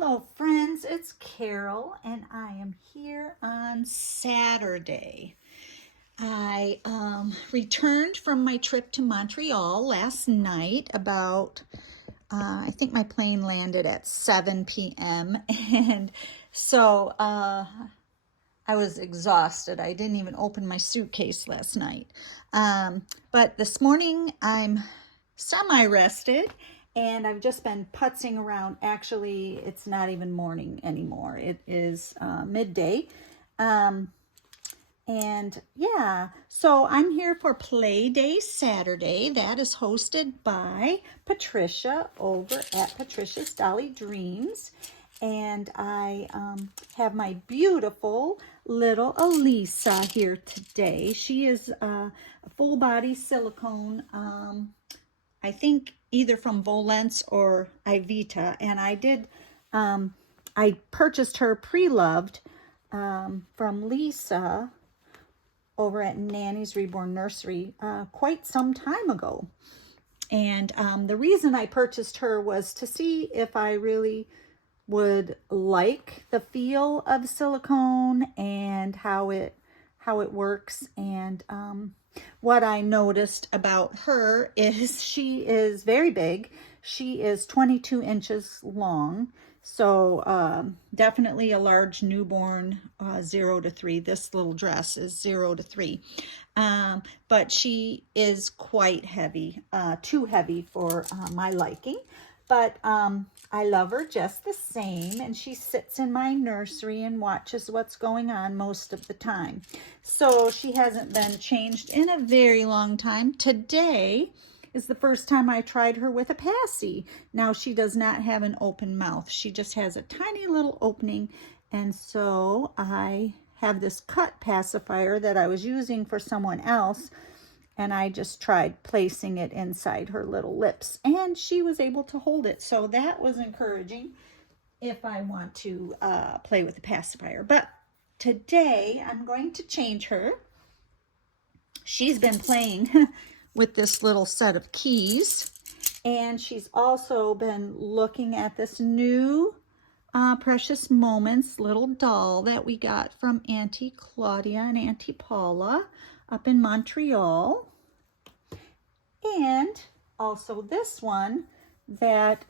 Hello friends, it's Carol and I am here on Saturday. I returned from my trip to Montreal last night about, I think my plane landed at 7 p.m. and so I was exhausted. I didn't even open my suitcase last night. But this morning I'm semi-rested and I've just been putzing around. Actually, it's not even morning anymore. It is midday. And yeah, so I'm here for Playday Saturday. That is hosted by Patricia over at Patricia's Dolly Dreams. And I have my beautiful little Alisa here today. She is a full body silicone, I think either from Volence or Ivita. And I purchased her pre-loved from Lisa over at Nanny's Reborn Nursery quite some time ago. And the reason I purchased her was to see if I really would like the feel of silicone and how it works. And what I noticed about her is she is very big. She is 22 inches long. So definitely a large newborn, 0 to 3. This little dress is 0 to 3. But she is quite heavy, too heavy for my liking. But I love her just the same, and she sits in my nursery and watches what's going on most of the time. So she hasn't been changed in a very long time. Today is the first time I tried her with a passy. Now she does not have an open mouth. She just has a tiny little opening, and so I have this cut pacifier that I was using for someone else, and I just tried placing it inside her little lips, and she was able to hold it. So that was encouraging if I want to play with the pacifier. But today I'm going to change her. She's been playing with this little set of keys, and she's also been looking at this new Precious Moments little doll that we got from Auntie Claudia and Auntie Paula up in Montreal. And also this one that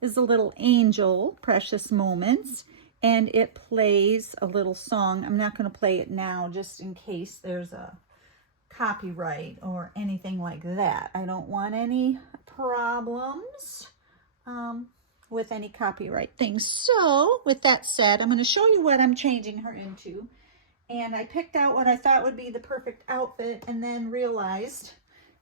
is a little angel, Precious Moments, and it plays a little song. I'm not going to play it now just in case there's a copyright or anything like that. I don't want any problems with any copyright things. So with that said, I'm going to show you what I'm changing her into. And I picked out what I thought would be the perfect outfit and then realized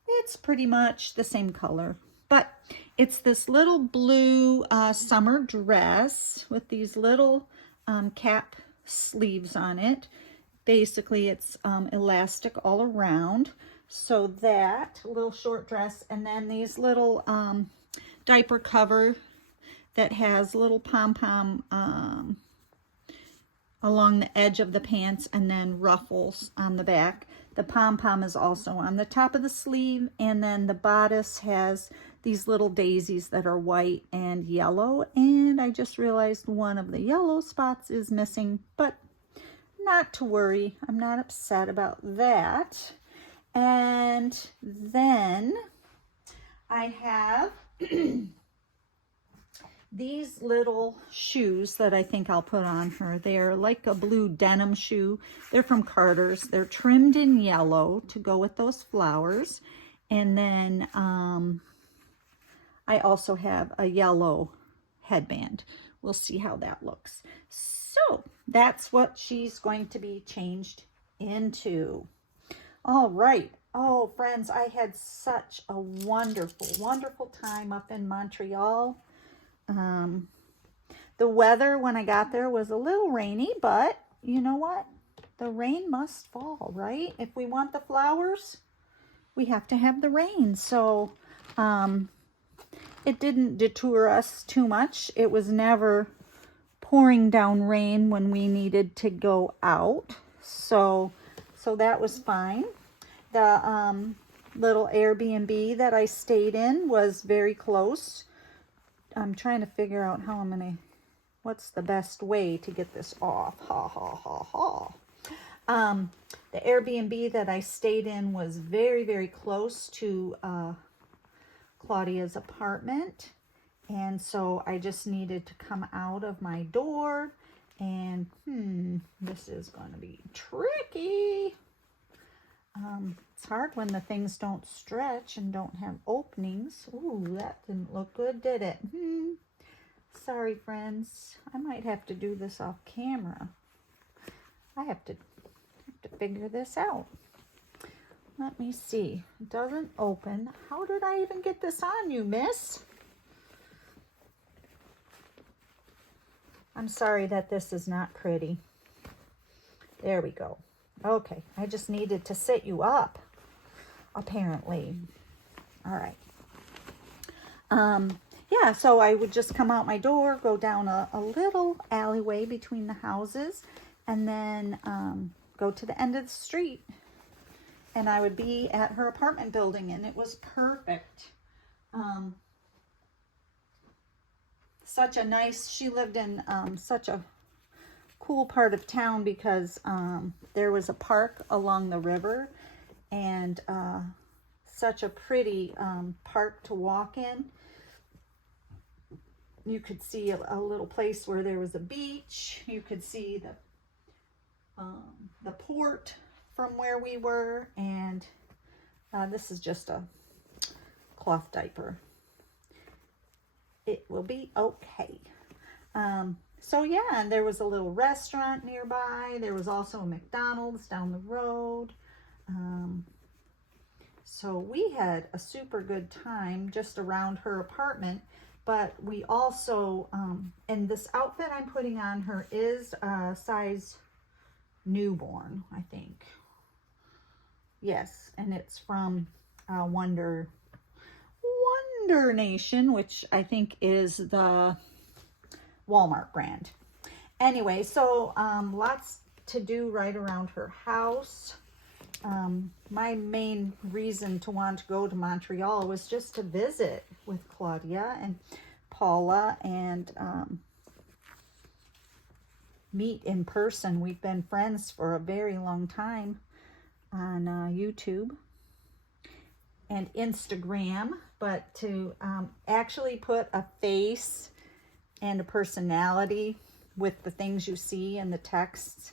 it's pretty much the same color. But it's this little blue summer dress with these little cap sleeves on it. Basically, it's elastic all around. So that little short dress, and then these little diaper cover that has little pom-pom along the edge of the pants and then ruffles on the back. The pom-pom is also on the top of the sleeve, and then the bodice has these little daisies that are white and yellow, and I just realized one of the yellow spots is missing, but not to worry. I'm not upset about that. And then I have these little shoes that I think I'll put on her. They're like a blue denim shoe. They're from Carter's. They're trimmed in yellow to go with those flowers. And then I also have a yellow headband. We'll see how that looks. So that's what she's going to be changed into. All right. Oh, friends, I had such a wonderful, wonderful time up in Montreal. The weather when I got there was a little rainy, but you know what? The rain must fall, right? If we want the flowers, we have to have the rain. So it didn't deter us too much. It was never pouring down rain when we needed to go out. So that was fine. The little Airbnb that I stayed in was very close I'm trying to figure out how I'm gonna, what's the best way to get this off. Ha ha ha ha. The Airbnb that I stayed in was very, very close to Claudia's apartment. And so I just needed to come out of my door and, this is going to be tricky. It's hard when the things don't stretch and don't have openings. Ooh, that didn't look good, did it? Sorry, friends. I might have to do this off camera. I have to figure this out. Let me see. It doesn't open. How did I even get this on you, miss? I'm sorry that this is not pretty. There we go. Okay, I just needed to sit you up, apparently. All right. Yeah, so I would just come out my door, go down a little alleyway between the houses, and then go to the end of the street. And I would be at her apartment building, and it was perfect. Such a nice, she lived in such a cool part of town because there was a park along the river, and such a pretty park to walk in. You could see a little place where there was a beach. You could see the port from where we were, and this is just a cloth diaper. It will be okay. So yeah, and there was a little restaurant nearby. There was also a McDonald's down the road. So we had a super good time just around her apartment, but we also, and this outfit I'm putting on her is a size newborn, I think. Yes, and it's from Wonder Nation, which I think is the Walmart brand. Anyway, so lots to do right around her house. My main reason to want to go to Montreal was just to visit with Claudia and Paula and meet in person. We've been friends for a very long time on YouTube and Instagram, but to actually put a face and a personality with the things you see in the texts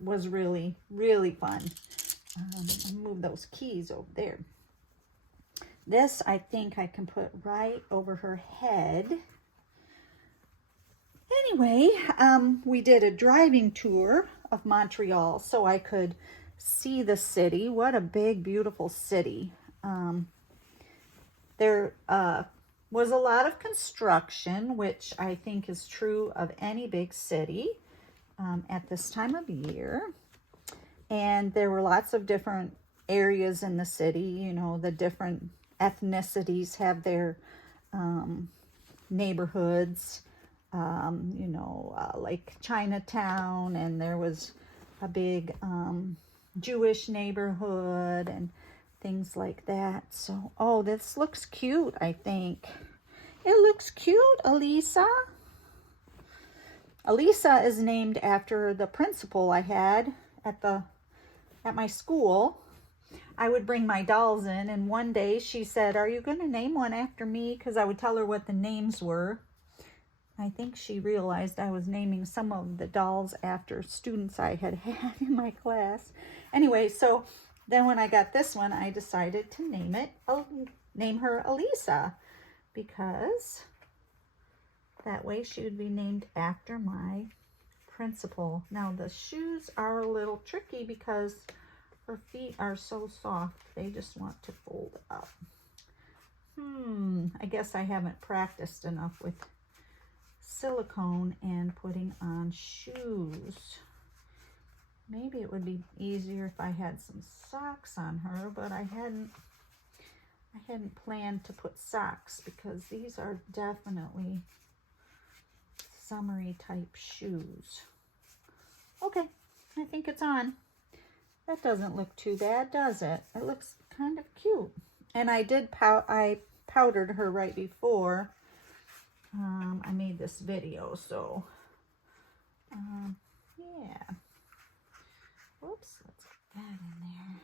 was really, really fun. I'll move those keys over there. This I think I can put right over her head. Anyway, we did a driving tour of Montreal so I could see the city. What a big, beautiful city. There was a lot of construction, which I think is true of any big city at this time of year. And there were lots of different areas in the city. You know, the different ethnicities have their neighborhoods. You know, like Chinatown, and there was a big Jewish neighborhood and things like that. So, oh, this looks cute, I think. It looks cute, Alisa. Alisa is named after the principal I had at my school. I would bring my dolls in, and one day she said, "Are you going to name one after me?" Because I would tell her what the names were. I think she realized I was naming some of the dolls after students I had had in my class. Anyway, so then when I got this one, I decided to name her Alisa, because that way she would be named after my principal. Now the shoes are a little tricky because her feet are so soft. They just want to fold up. I guess I haven't practiced enough with silicone and putting on shoes. Maybe it would be easier if I had some socks on her, but I hadn't planned to put socks because these are definitely summery type shoes. Okay, I think it's on. That doesn't look too bad, does it? It looks kind of cute. And I did powder powdered her right before I made this video, so yeah. Whoops, let's get that in there.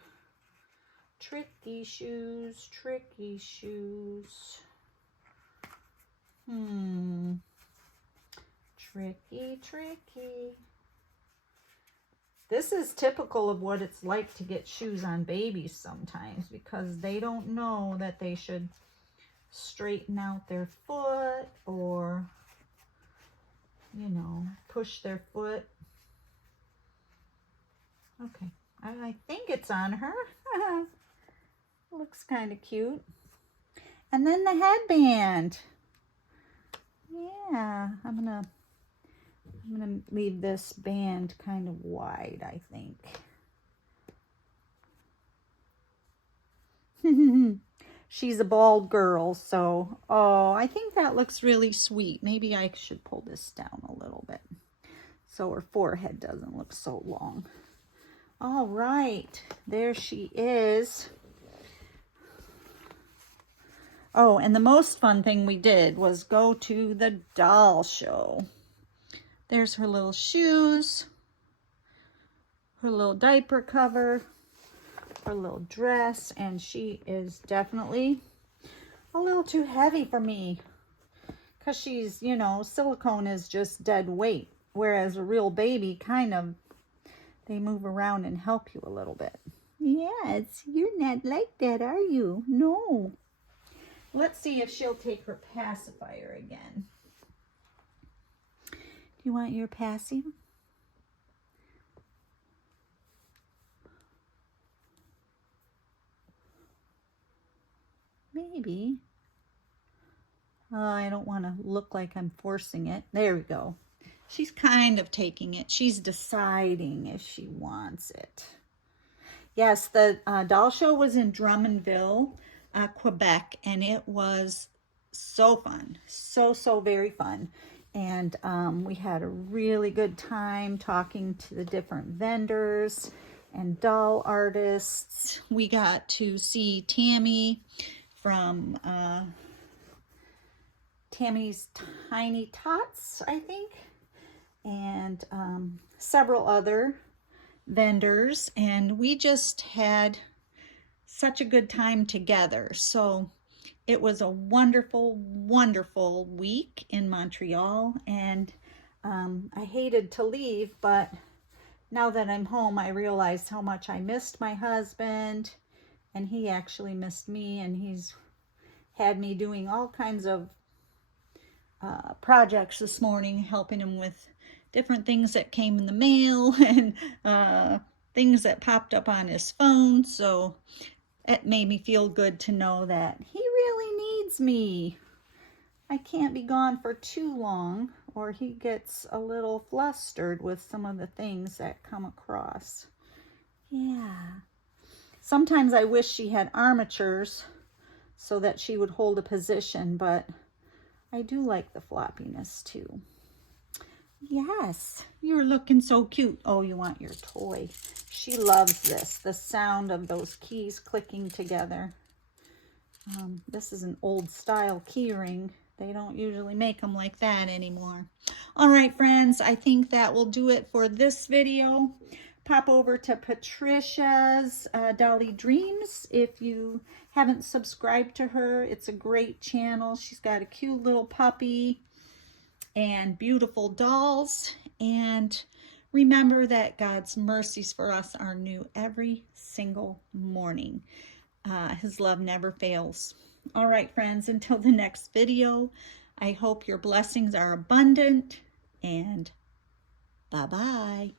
Tricky shoes, tricky shoes. Tricky, tricky. This is typical of what it's like to get shoes on babies sometimes, because they don't know that they should straighten out their foot or, you know, push their foot. Okay, I think it's on her. Looks kind of cute. And then the headband. Yeah, I'm gonna leave this band kind of wide, I think. She's a bald girl, so, oh, I think that looks really sweet. Maybe I should pull this down a little bit so her forehead doesn't look so long. All right, there she is. Oh, and the most fun thing we did was go to the doll show. There's her little shoes, her little diaper cover, her little dress, and she is definitely a little too heavy for me because she's, you know, silicone is just dead weight, whereas a real baby kind of, they move around and help you a little bit. Yes, you're not like that, are you? No. Let's see if she'll take her pacifier again. Do you want your passy? Maybe. I don't want to look like I'm forcing it. There we go. She's kind of taking it. She's deciding if she wants it. Yes, the doll show was in Drummondville, Quebec, and it was so fun. So very fun. And we had a really good time talking to the different vendors and doll artists. We got to see Tammy from Tammy's Tiny Tots, I think, and several other vendors, and we just had such a good time together. So it was a wonderful week in Montreal, and I hated to leave, but now that I'm home, I realized how much I missed my husband, and he actually missed me, and he's had me doing all kinds of projects this morning, helping him with different things that came in the mail and things that popped up on his phone. So it made me feel good to know that he really needs me. I can't be gone for too long, or he gets a little flustered with some of the things that come across. Yeah. Sometimes I wish she had armatures so that she would hold a position, but I do like the floppiness too. Yes, you're looking so cute. Oh, you want your toy. She loves this, the sound of those keys clicking together. This is an old style key ring. They don't usually make them like that anymore. All right, friends, I think that will do it for this video. Pop over to Patricia's Dolly Dreams if you haven't subscribed to her. It's a great channel. She's got a cute little puppy and beautiful dolls. And remember that God's mercies for us are new every single morning. His love never fails. All right, friends, until the next video, I hope your blessings are abundant, and bye-bye.